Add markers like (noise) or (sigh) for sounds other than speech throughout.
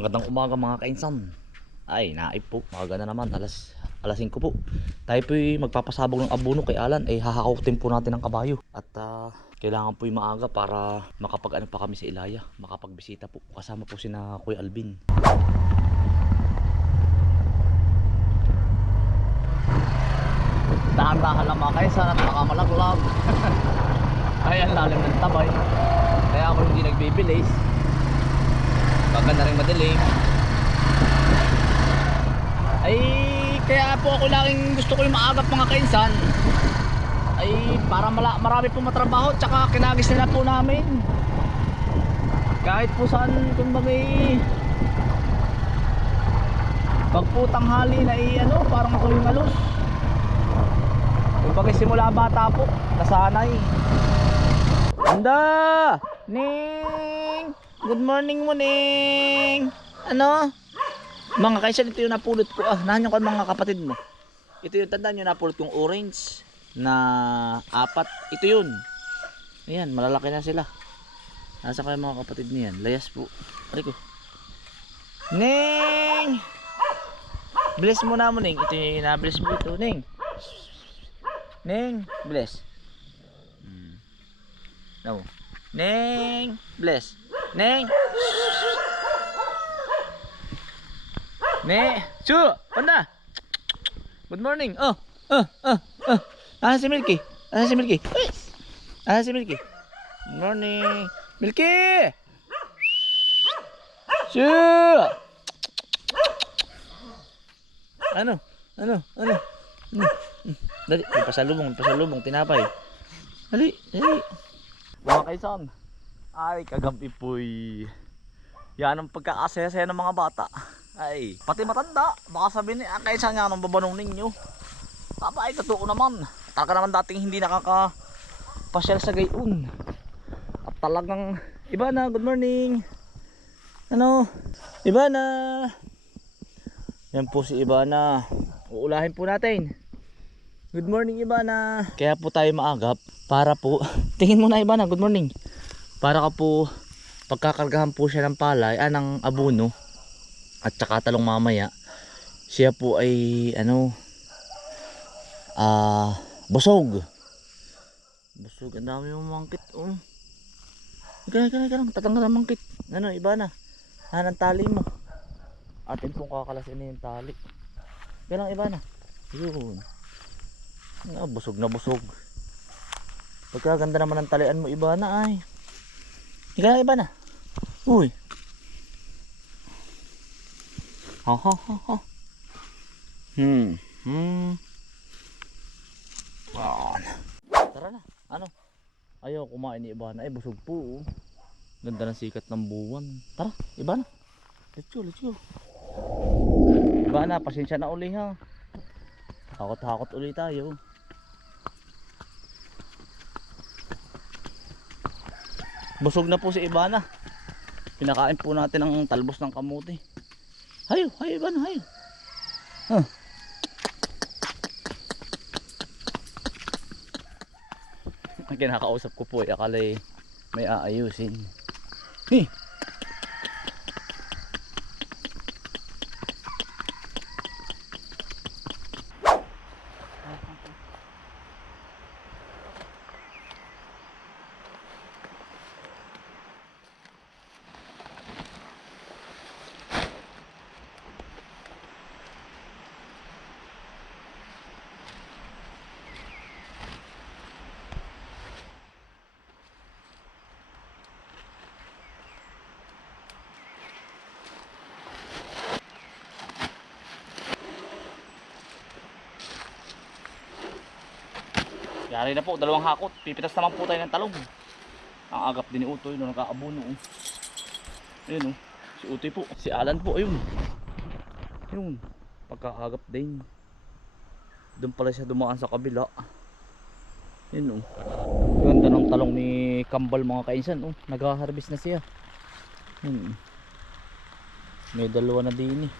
Magandang umaga mga kainsan. Ay, naip po. Maga na naman. Alas, alas 5 po. Tayo po magpapasabog ng abono kay Alan. Ay, hahakautin po natin ng kabayo. At ah, kailangan po maaga para makapag ano pa kami sa Ilaya. Makapagbisita po. Kasama po si na Kuya Alvin. Dahan-dahan lang mga kainsan at nakamalaglag. (laughs) Ay, ang lalim ng tabay. Kaya ako hindi nagbibilis. Baka na rin madilim. Ay, kaya po ako laging gusto ko yung maagap mga kainsan. Ay, para mala, marami po matrabaho, tsaka kinagis nila po namin. Kahit po saan, kung bagay, pag po tanghali na i, ano, parang ako yung alos. Kung bagay simula bata po, nasanay. Anda! Ning! Good morning mo, Ning! Ano? Mga kaisan, ito yung napulot ko. Ah, nahan yung mga kapatid mo. Ito yung tandaan yung napulot kong orange na apat. Ito yun. Ayan, malalaki na sila. Nasa kayo mga kapatid niyan? Layas po. Ari ko. Ning! Bless mo na mo, Ning. Ito yung na-bless mo ito, Ning. Ning, bless. Hmm. No. Ning, bless. Ning. Ne, Chu, panda. Good morning. Oh, oh, oh, oh. Ah, si Milky. Ah, si Milky. Ah, si Milky. Good morning. Milky! Chu! Ano? Ano? Ano? Ano? Dali, may pasalubong, may pasalubong, tinapay. Dali, dali. Mga kaisan, ay kagampi po'y yan ang pagkakasaya-saya ng mga bata. Ay, pati matanda, baka sabihin ni ah, kaysa nga nung babanong ninyo. Papa, ay totoo naman. Taka naman dating hindi nakakapasyal sa gayon. At talagang, iba na, good morning. Ano, iba na. Yan po si Ibana. Uulahin po natin. Good morning Ibana. Kaya po tayo maagap para po, (laughs) tingin mo na Ibana, good morning. Para ka po, pagkakargahan po siya ng palay, ah, ng abono, at saka talong mamaya, siya po ay, ano, ah, busog. Busog, ang dami yung mangkit, oh. Ika, ika, ika lang, tatanggal ang mangkit. Ano, Ibana, hanang tali mo. Atin pong kakalasin na yung tali. Yan ang Ibana. Yun. Ah, busog na busog. Pagkaganda naman ng talian mo iba na ay. Na iba na. Uy. Ha ha ha ha. Hmm. Hmm. Yan. Tara na. Ano? Ayaw kumain ni Ibana. Ay busog po. oh. Ganda ng sikat ng buwan. Tara, Ibana. Let's go, let's go. Ibana, pasensya na uli ha. Takot-takot uli tayo. Busog na po si Ibana. Pinakain po natin ang talbos ng kamuti. Hayo, hayo Ibana, hayo. Huh. Ang kinakausap ko po ay akala'y may aayusin. Hey! Yari na po, dalawang hakot. Pipitas naman po tayo ng talong. Ang agap din ni Utoy nung nakaabuno. Oh. Ayun oh. Si Utoy po. Si Alan po, ayun. Ayun. Pagkaagap din. Doon pala siya dumaan sa kabila. Ayun oh. Ganda ng talong ni Kambal mga kainsan. Oh. Nag-harvest na siya. Ayun. oh. May dalawa na din eh.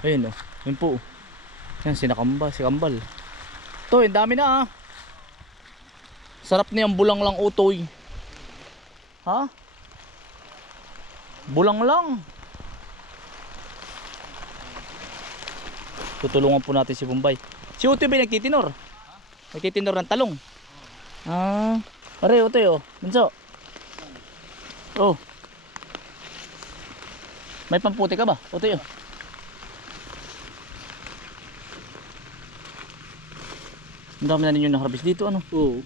Ayun oh. Ayun po. oh. Yan, si Nakamba, si Kambal. To, ang dami na ah. Sarap niyang bulang lang utoy. Ha? Bulang lang. Tutulungan po natin si Bombay. Si Utoy ba nagtitinor? Nagtitinor ng talong. Ah, pare Utoy oh. Bunso. Oh. May pamputi ka ba? Utoy oh. Ang dami na ninyo na-harvest dito ano? Oo.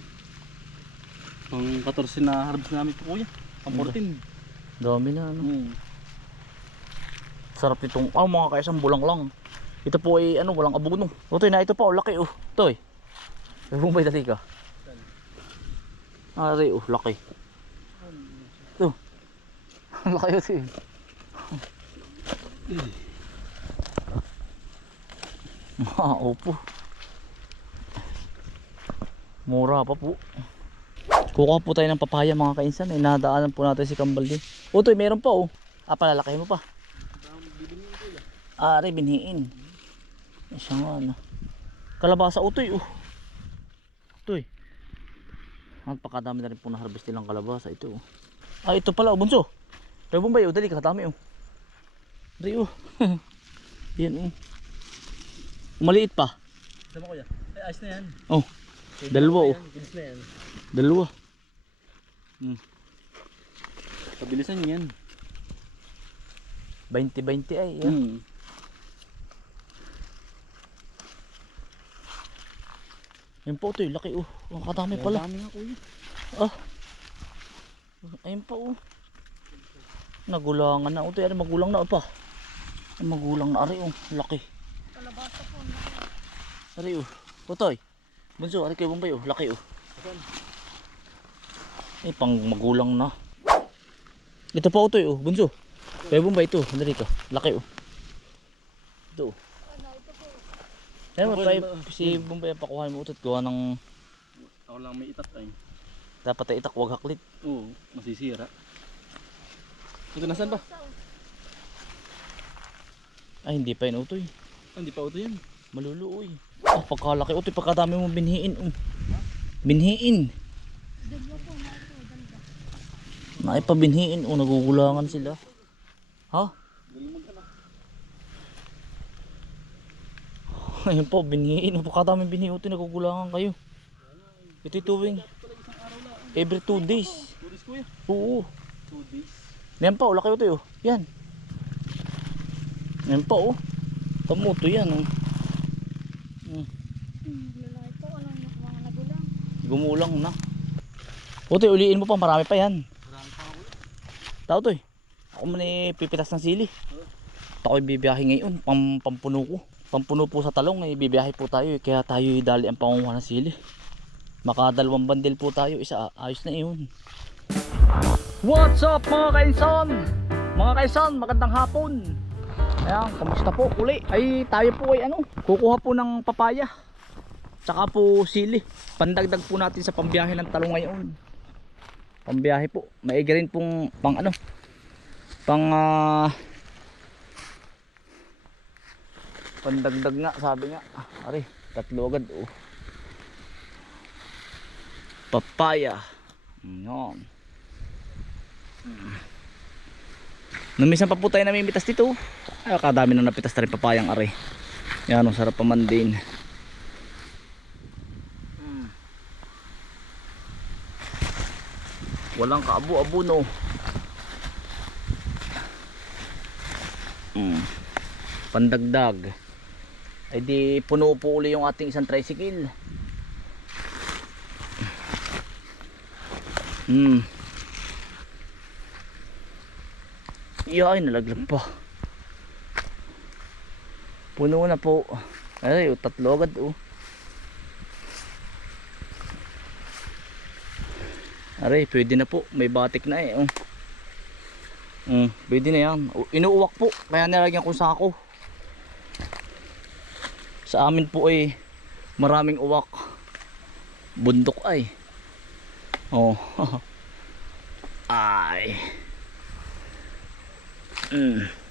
Pang 14 na harvest namin po kuya. Pang 14. Dami na ano. Hmm. Sarap nitong, ah mga kaisang bulang lang. Ito po ay ano, walang abono. O Toy, na ito pa, oh, laki oh. Toy. May bumbay dali ka. Ah, rin, oh, laki. Ito. (laughs) Laki ito eh. (laughs) Ah, opo. Mura pa po. Kukuha po tayo ng papaya mga kainsan. Eh, nadaanan po natin si Kambal din. O Toy, meron pa oh. Ah, palalaki mo pa. Ah, rin, binhiin. Isa nga ano. Kalabasa utoy oh. Utoy. Napakadami na rin po na harvest nilang kalabasa ito oh. Ah ito pala oh bunso. Kaya Bombay oh dali ka dami oh. Dari oh. (laughs) Yan oh. Maliit pa. Sama kuya. Ay, ayos na yan. Oh. Dalawa oh. Yan. Dalawa. Pabilisan yan. 20-20 ay. Yan. Hmm. Yan po utoy laki oh. Ang kadami pala. Dami nga kuya. Ah. Ayun pa oh. Nagulangan na. Utoy, ano magulang na pa. Ay, magulang na ari oh. Laki. Ari oh. Utoy. Bunso, ari kay Bombay oh. Laki oh. Eh, pang magulang na. Ito pa utoy oh. Bunso. Kay Bombay ito. Dali ka. Laki oh. Ito oh. Ayan mo, pa, si Bombay ang pakuha mo utot. Gawa ng Ako lang may itat ay. dapat ay itak wag haklit. Oo. Masisira. Ito nasan ba? Ay, hindi pa yun utoy. Ah, Hindi pa auto yan. Maluluoy. Ah, pagkalaki. Utoy, pagkadami mo binhiin. Um. Binhiin. Naipabinhiin. O, nagugulangan sila. Ha? Ayun po, binhiin. Pagkadami binhiin. Utoy, nagugulangan kayo. Ito tuwing. Every two days. 2 days kuya. Oo. 2 days. Yan pa, oh, laki ito oh. Yan. Yan pa oh. Kamuto yan oh. Lalaki po, anong mga nagulang? Gumulang na. Utoy, uliin mo pa, marami pa yan. Marami pa kuya. Tao to eh. Ako man eh, pipitas ng sili. Ako bibiyahe ngayon, pam, pampuno ko. Pampuno po sa talong, eh, bibiyahe po tayo eh. Kaya tayo eh, dali ang pangunguha ng sili. Makadalawang bandil po tayo, isa ayos na yun. What's up mga kainson? Mga kainson, magandang hapon. Ayan, kamusta po uli? Ay tayo po ay ano, kukuha po ng papaya. Tsaka po sili. Pandagdag po natin sa pambiyahe ng talong ngayon. Pambiyahe po. Maiga rin pong pang ano, pang ah, pandagdag nga sabi nga. Ari, tatlo agad oh. Papaya. Yan. Numisan pa po tayo namimitas dito. Ay, kadami na napitas na rin papayang are. Yan, ang sarap pa man din. Walang kaabo-abo no. Mm. Pandagdag. Ay di puno po uli yung ating isang tricycle. Hmm. Iya ay nalaglag pa. Puno na po. Ay, tatlo agad oh. Aray, pwede na po. May batik na eh. Oh. Mm, pwede na yan. Inuuwak po. Kaya nilagyan ko sa ako. Sa amin po ay maraming uwak. Bundok ay. Oh. (laughs) ay. Mm.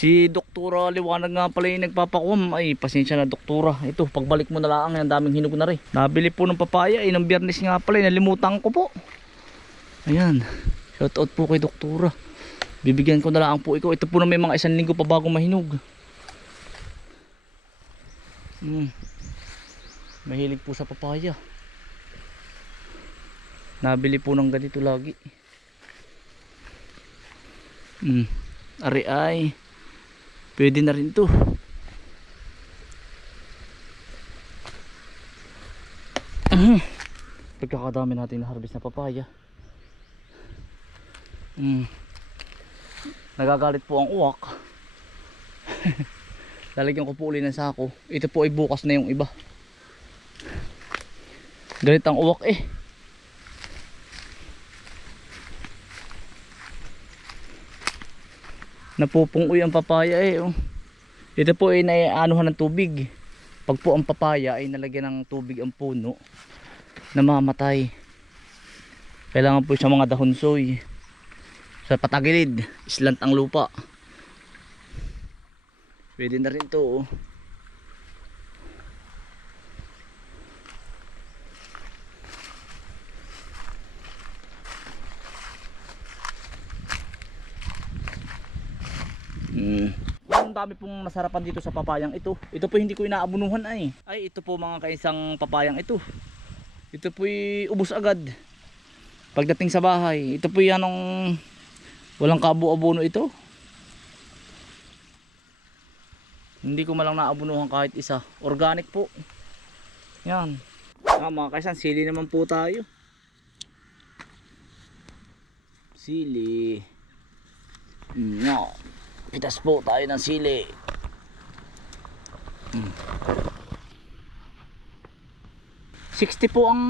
Si Doktora Liwanag nga pala yung nagpapakuwam. Ay, pasensya na Doktora. Ito, pagbalik mo na lang. Ang daming hinog na rin. Nabili po ng papaya. Eh, ng biyernes nga pala. Nalimutan ko po. Ayan. Shout out po kay Doktora. Bibigyan ko na lang po ikaw. Ito po na may mga isang linggo pa bago mahinog. Hmm. Mahilig po sa papaya. Nabili po ng ganito lagi. Hmm. Ari ay. Pwede na rin to. Mhm. Pagkakadami natin na harvest na papaya. Hmm. Nagagalit po ang uwak. (laughs) Lalagyan ko po uli ng sako. Ito po ay bukas na yung iba. Galit ang uwak eh. Napupungoy ang papaya eh. Oh. Ito po ay naianuhan ng tubig. Pag po ang papaya ay nalagyan ng tubig ang puno, namamatay. Kailangan po sa mga dahonsoy. Sa patagilid, islant ang lupa. Pwede na rin to. Oh. Mm. Dami pong masarapan dito sa papayang ito. Ito po hindi ko inaabunuhan ay. Ay ito po mga kaisang papayang ito. Ito po ubos agad. Pagdating sa bahay, ito po yan ang walang kabo-abono ito. Hindi ko malang naabunuhan kahit isa. Organic po. Yan. Ah, mga kaisan, sili naman po tayo. Sili. No. Pitas po tayo ng sili. Mm. 60 po ang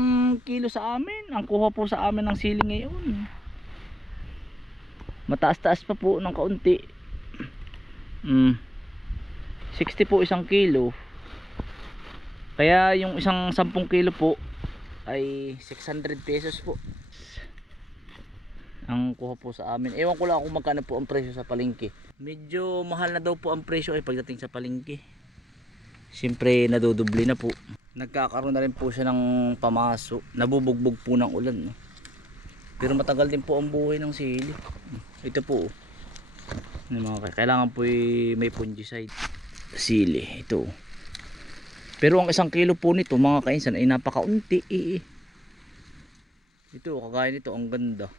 kilo sa amin. Ang kuha po sa amin ng sili ngayon. Mataas-taas pa po ng kaunti. Mm. 60 po isang kilo. Kaya yung isang 10 kilo po ay 600 pesos po. Ang kuha po sa amin. Ewan ko lang kung magkano po ang presyo sa palengke. Medyo mahal na daw po ang presyo ay pagdating sa palengke. Siyempre nadudubli na po. Nagkakaroon na rin po siya ng pamaso. Nabubugbog po ng ulan. No? Pero matagal din po ang buhay ng sili. Ito po. Ano mga Kailangan po ay may fungicide. Sili. Ito. Pero ang isang kilo po nito mga kainsan ay napakaunti. eh, eh. Ito kagaya nito ang ganda.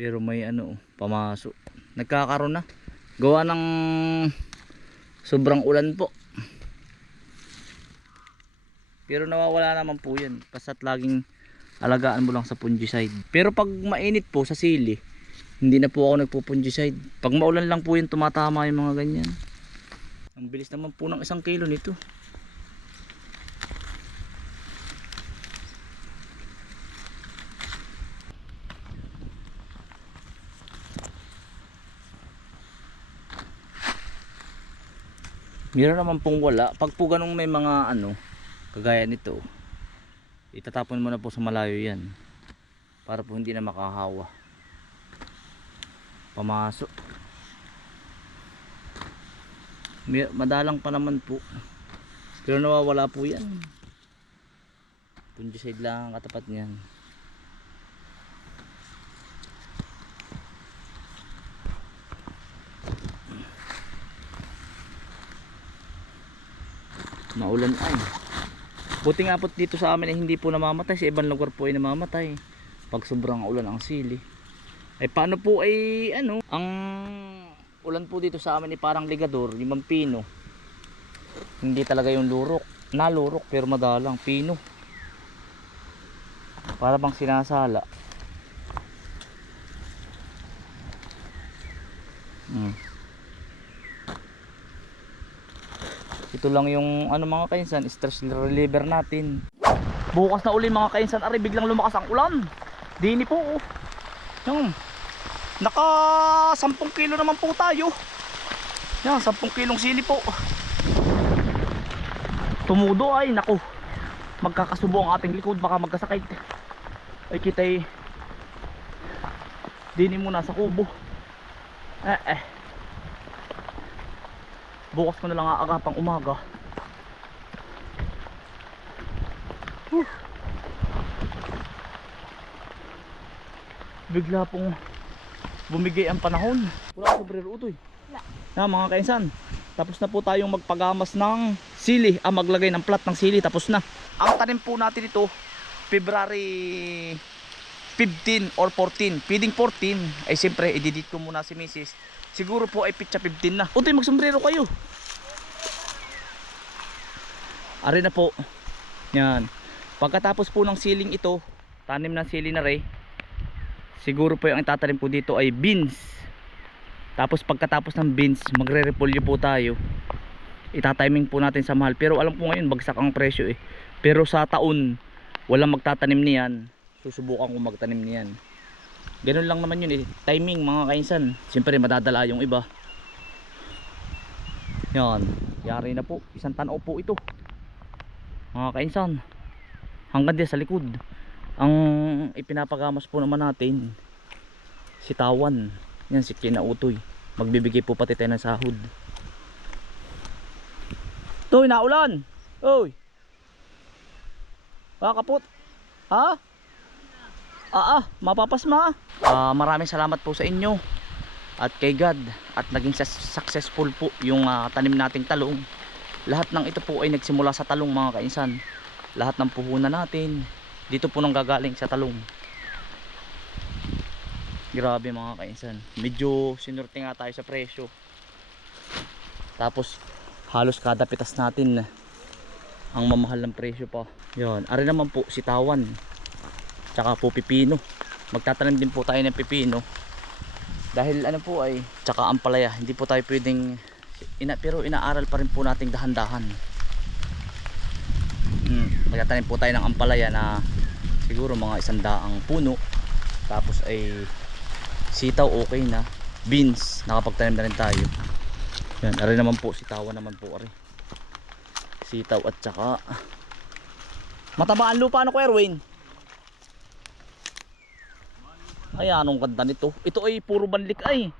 Pero may ano pamaso. Nagkakaroon na. Gawa ng sobrang ulan po. Pero nawawala naman po yan. Basta't laging alagaan mo lang sa fungicide. Pero pag mainit po sa sili, hindi na po ako nagpo-fungicide. Pag maulan lang po yun, tumatama yung mga ganyan. Ang bilis naman po ng isang kilo nito. Meron naman pong wala. Pag po ganong may mga ano, kagaya nito, itatapon mo na po sa malayo yan. Para po hindi na makahawa. Pamasok. Madalang pa naman po. Pero nawawala po yan. Fungicide lang ang katapat niyan. Maulan ay. Buti nga po dito sa amin ay hindi po namamatay. Sa ibang lugar po ay namamatay. Pag sobrang ulan ang sili. Ay paano po ay ano, ang ulan po dito sa amin ay parang ligador, yung mampino. Hindi talaga yung lurok. Nalurok pero madalang pino. Para bang sinasala. Hmm. Ito lang yung ano mga kainsan, stress reliever natin. Bukas na uli mga kainsan, ari biglang lumakas ang ulan. Dini po. oh. Yung naka 10 kilo naman po tayo. Yan, 10 kilong sili po. Tumudo ay naku. Magkakasubo ang ating likod baka magkasakit. Ay kitay dini muna sa kubo. Eh eh. Bukas ko na lang aagapang umaga. Whew. Bigla pong bumigay ang panahon. Wala ka sombrero utoy. Na mga kainsan. Tapos na po tayong magpagamas ng sili. Ah, maglagay ng plat ng sili. Tapos na. Ang tanim po natin ito, February 15 or 14. Pwedeng 14. Ay siyempre, ididit ko muna si Mrs. Siguro po ay pitsa 15 na. Utoy, magsombrero kayo. Ari na po. Yan. Pagkatapos po ng siling ito, tanim ng sili na rin, siguro po yung itatanim po dito ay beans. Tapos pagkatapos ng beans, magre-repolyo po tayo. Itatiming po natin sa mahal. Pero alam ko ngayon, bagsak ang presyo eh. Pero sa taon, walang magtatanim niyan. Susubukan ko magtanim niyan. Ganun lang naman yun eh. Timing mga kainsan. Siyempre madadala yung iba. Yan. Yari na po. Isang tanaw po ito. Mga kainsan. Hanggang din sa likod. Ang ipinapagamas po naman natin. Si Tawan. Yan si Kinautoy. Magbibigay po pati tayo ng sahod. Toy, naulan! Oy! Kaput! Ha? Ah, ah, mapapasma. Ah, maraming salamat po sa inyo at kay God at naging successful po yung ah, tanim nating talong. Lahat ng ito po ay nagsimula sa talong mga kainsan. Lahat ng puhunan natin dito po nang gagaling sa talong. Grabe mga kainsan. Medyo sinurte nga tayo sa presyo. Tapos halos kada pitas natin ang mamahal ng presyo pa. Yan. Ari naman po si Tawan. Tsaka po pipino. Magtatanim din po tayo ng pipino. Dahil ano po ay tsaka ampalaya. Hindi po tayo pwedeng ina, pero inaaral pa rin po nating dahan-dahan. Hmm, magtatanim po tayo ng ampalaya na siguro mga isandaang puno. Tapos ay sitaw okay na. Beans, nakapagtanim na rin tayo. Yan, ari naman po, sitawan naman po ari. Sitaw at saka Mataba ang lupa ano ko Erwin? Ay anong ganda nito. Ito ay puro banlik ay.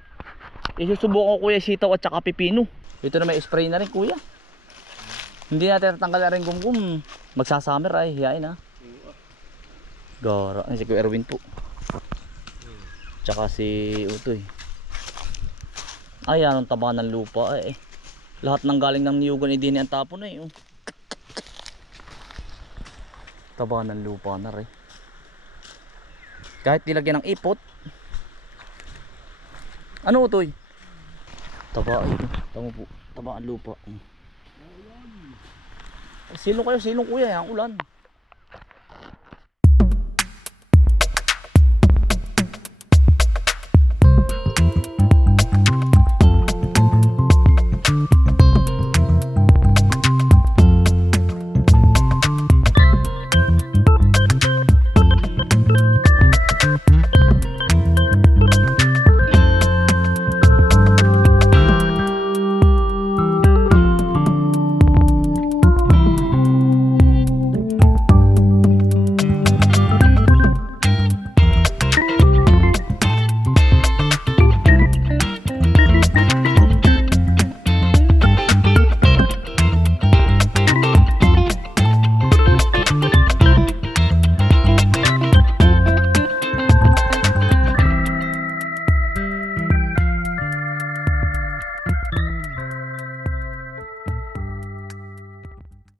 Isusubukan ko kuya sitaw at saka pipino. Ito na may spray na rin kuya. Hindi natin tatanggal na rin gumgum. Magsasummer ay hiyain ha. Gara, ay si Kuya Erwin po. Tsaka si Utoy. Ay, anong taba ng lupa eh. Lahat ng galing ng niyugan ay din ang tapon eh. oh. Taba ng lupa na rin. Kahit nilagyan ng ipot. Ano Utoy? Taba ay. Tama po. Taba ang lupa. Silong kayo, silong kuya. Ang ulan.